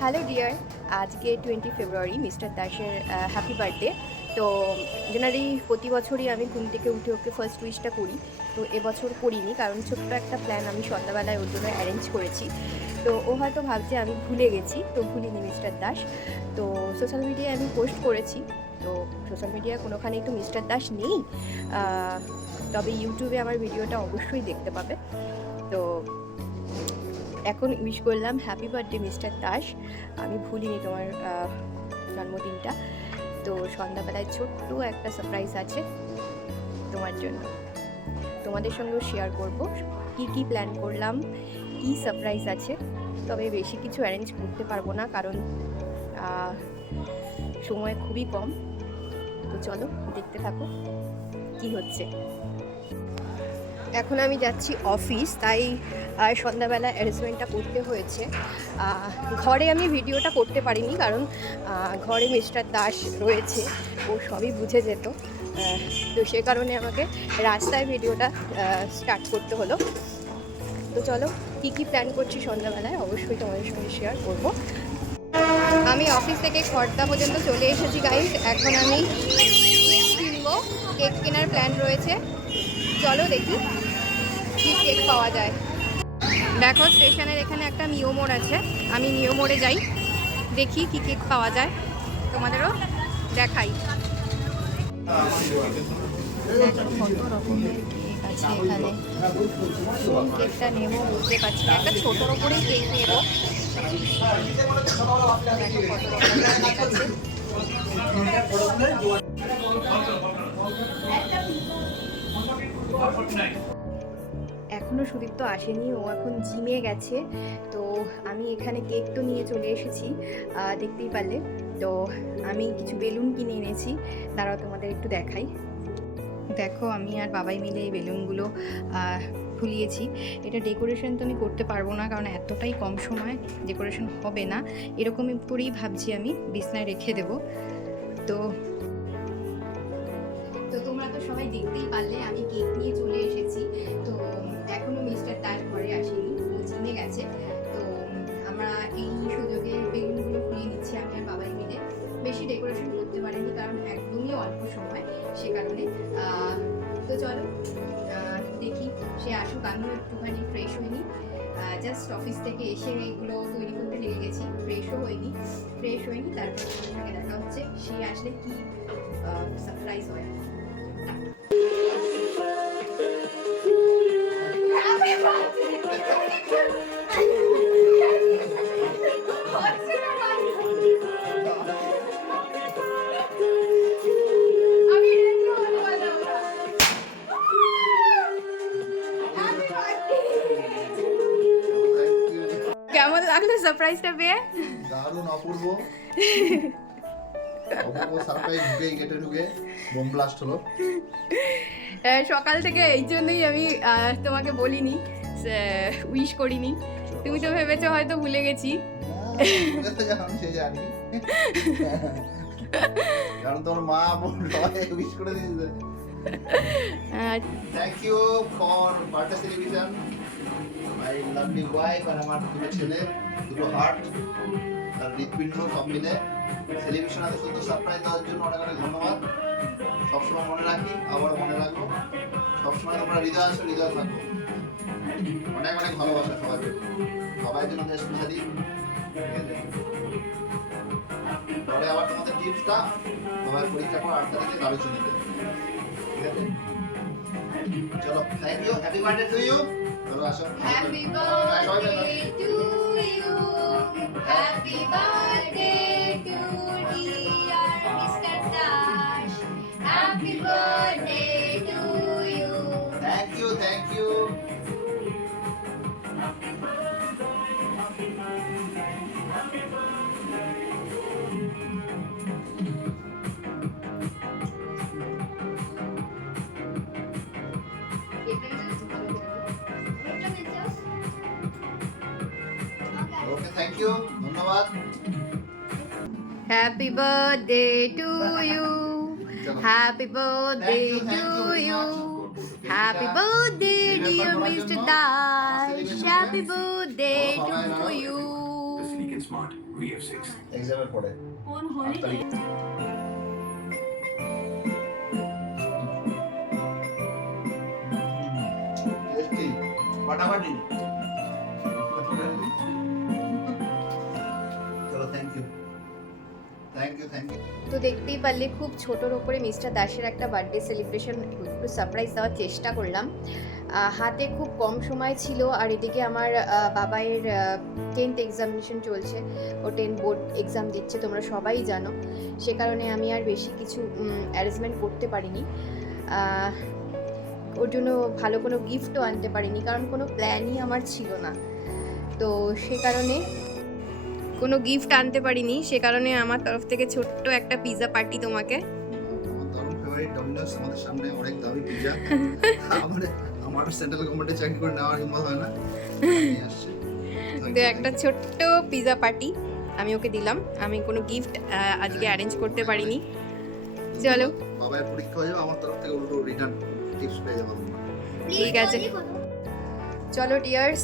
Hello dear, আজকে 20 ফেব্রুয়ারি mister দাসের happy birthday. তো জেনারেলি প্রতি বছরই আমি ঘুম থেকে উঠে ওকে ফার্স্ট উইশটা করি। তো এবছর করিনি, কারণ ছোট্ট একটা প্ল্যান আমি সন্ধ্যাবেলায় ওর জন্য অ্যারেঞ্জ করেছি। তো ও হয়তো ভাবছে আমি ভুলে গেছি, তো ভুলিনি মিস্টার দাস। তো সোশ্যাল মিডিয়ায় আমি পোস্ট করেছি। তো সোশ্যাল মিডিয়ায় কোনোখানেই তো মিস্টার দাস নেই, তবে ইউটিউবে আমার ভিডিওটা অবশ্যই দেখতে পাবে। তো এখন উইশ করলাম হ্যাপি বার্থডে মিস্টার দাস। আমি ভুলিনি তোমার জন্মদিনটা। তো সন্ধ্যাবেলায় ছোট্ট একটা সারপ্রাইজ আছে তোমার জন্য, তোমাদের সঙ্গেও শেয়ার করব কি কি প্ল্যান করলাম, কি সারপ্রাইজ আছে। তবে বেশি কিছু অ্যারেঞ্জ করতে পারবো না, কারণ সময় খুবই কম। তো চলো দেখতে থাকো কি হচ্ছে। এখন আমি যাচ্ছি অফিস, তাই সন্ধ্যাবেলা অ্যারেঞ্জমেন্টটা করতে হয়েছে। ঘরে আমি ভিডিওটা করতে পারিনি, কারণ ঘরে মিস্টার দাস রয়েছে, ও সবই বুঝে যেত। তো সে কারণে আমাকে রাস্তায় ভিডিওটা স্টার্ট করতে হলো। তো চলো কী কী প্ল্যান করছি সন্ধ্যাবেলায় অবশ্যই তোমাদের সঙ্গে শেয়ার করব। আমি অফিস থেকে খড়দা পর্যন্ত চলে এসেছি গাইস। এখন আমি কেক কিনবো, কেক কেনার প্ল্যান রয়েছে। চলো দেখি কি কেক পাওয়া যায়। দেখো স্টেশনের এখানে একটা মিও মোড় আছে, আমি মিও মোড়ে যাই, দেখি কি কেক পাওয়া যায়, তোমাদেরও দেখাই। কত রকমের কেক আছে এখানে, কোন কেকটা নেবো বুঝতে পারছি না। একটা ছোটোর ওপরেই কেক নেবো। দেখো কত রকমের কেক আছে। এখনও সুদীপ্ত আসেনি, ও এখন জিমে গেছে। তো আমি এখানে কেক তো নিয়ে চলে এসেছি, দেখতেই পারলে। তো আমি কিছু বেলুন কিনে এনেছি, তারাও তোমাদের একটু দেখাই। দেখো আমি আর বাবাই মিলে এই বেলুনগুলো ফুলিয়েছি। এটা ডেকোরেশন তো আমি করতে পারবো না, কারণ এতটাই কম সময় ডেকোরেশন হবে না। এরকম করেই ভাবছি আমি বিছনায় রেখে দেবো। তো তোমরা তো সবাই দেখতেই পারলে আমি কেক নিয়ে চলে এসেছি। তো এখনো মিস্টার দাস ঘরে আসেনি, ও জিমে গেছে। তো আমরা এই সুযোগে বেলুনগুলো ফুলিয়ে নিচ্ছি আমি আর বাবাই মিলে। বেশি ডেকোরেশন করতে পারিনি, কারণ একদমই অল্প সময়, সে কারণে। তো চলো দেখি সে আসুক, আমিও একটুখানি ফ্রেশ হইনি। জাস্ট অফিস থেকে এসে এগুলো তৈরি করতে লেগে গেছি, ফ্রেশ হইনি। তারপর তোমার সঙ্গে দেখা হচ্ছে সে আসলে কি সারপ্রাইজ হয়। কেমন লাগলো সারপ্রাইজটা পেয়ে? দারুণ, অপূর্ব। অপূর্ব সারপ্রাইজ। গেটে ঢুকে বোম ব্লাস্ট হলো। সকাল থেকে এই জন্যই আমি তোমাকে বলিনি, উইশ করিনি। তুমি তো ভেবেছো হয়তো ভুলে গেছি। সে জানি, কারণ তোমার মা বোন সবাই উইশ করে দিয়েছে। Thank you for birthday celebration my lovely wife আর আমার দুটো ছেলে, দুটো হার্ট আর হৃৎপিণ্ড সব মিলে সেলিব্রেশন এত সুন্দর সারপ্রাইজ দেওয়ার জন্য অনেক অনেক ধন্যবাদ। সবসময় মনে রাখি, আবার মনে রাখবো, সবসময় তোমরা হৃদয় আছো, হৃদয় থাকবো। অনেক অনেক ভালোবাসা সবাই, সবাই জন্য দেশ স্পেশালি। পরে আবার তোমাদের টিপসটা সবাই পরীক্ষা পর 8টা থেকে যাবে চিনিতে, ঠিক আছে? চলো, thank you, happy birthday to you. চলো আসো। Happy birthday to you, happy birthday to dear mister Das, happy birthday to you. Thank you, thank you. Okay, thank you, ধন্যবাদ। Happy birthday to you, happy birthday to you, happy birthday dear Mr. Dash, happy birthday to you. এক্সামের পরে 8 তারিখ। Tasty ফাটাফাটি। চলো, thank you. তো দেখতেই পারলে খুব ছোটোর ওপরে মিস্টার দাসের একটা বার্থডে সেলিব্রেশন একটু সারপ্রাইজ দেওয়ার চেষ্টা করলাম। হাতে খুব কম সময় ছিল, আর এদিকে আমার বাবাইয়ের 10th এক্সামিনেশন চলছে, ও 10 বোর্ড এক্সাম দিচ্ছে, তোমরা সবাই জানো। সে কারণে আমি আর বেশি কিছু অ্যারেঞ্জমেন্ট করতে পারিনি। ওর জন্য ভালো কোনো গিফটও আনতে পারিনি, কারণ কোনো প্ল্যানই আমার ছিল না। তো সে কারণে কোনো গিফট আনতে পারিনি, সে কারণে আমার তরফ থেকে ছোট্ট একটা পিৎজা পার্টি তোমাকে। আমার ফেভারিট ডমিনোস, আমাদের সামনে অনেক দামি পিৎজা। আমার সেন্ট্রাল গভর্নমেন্টে চাকরি করে নেওয়ার হিম্মত হয় না, নিয়ে আসছে। তো একটা ছোট্ট পিৎজা পার্টি আমি ওকে দিলাম। আমি কোনো গিফট আজকে অ্যারেঞ্জ করতে পারিনি। চলো, বাবার পরীক্ষা হয়ে যাবে, আমার তরফ থেকে উল্টো রিটার্ন টিপস পেয়ে যাবো। ঠিক আছে, চলো ডিয়ার্স,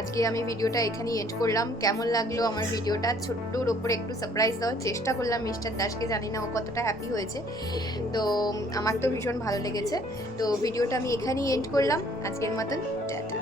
আজকে আমি ভিডিওটা এখানেই এন্ড করলাম। কেমন লাগলো আমার ভিডিওটা? ছোট্টর ওপরে একটু সারপ্রাইজ দেওয়ার চেষ্টা করলাম মিস্টার দাসকে, জানি না ও কতটা হ্যাপি হয়েছে। তো আমার তো ভীষণ ভালো লেগেছে। তো ভিডিওটা আমি এখানেই এন্ড করলাম আজকের মতন। টাটা।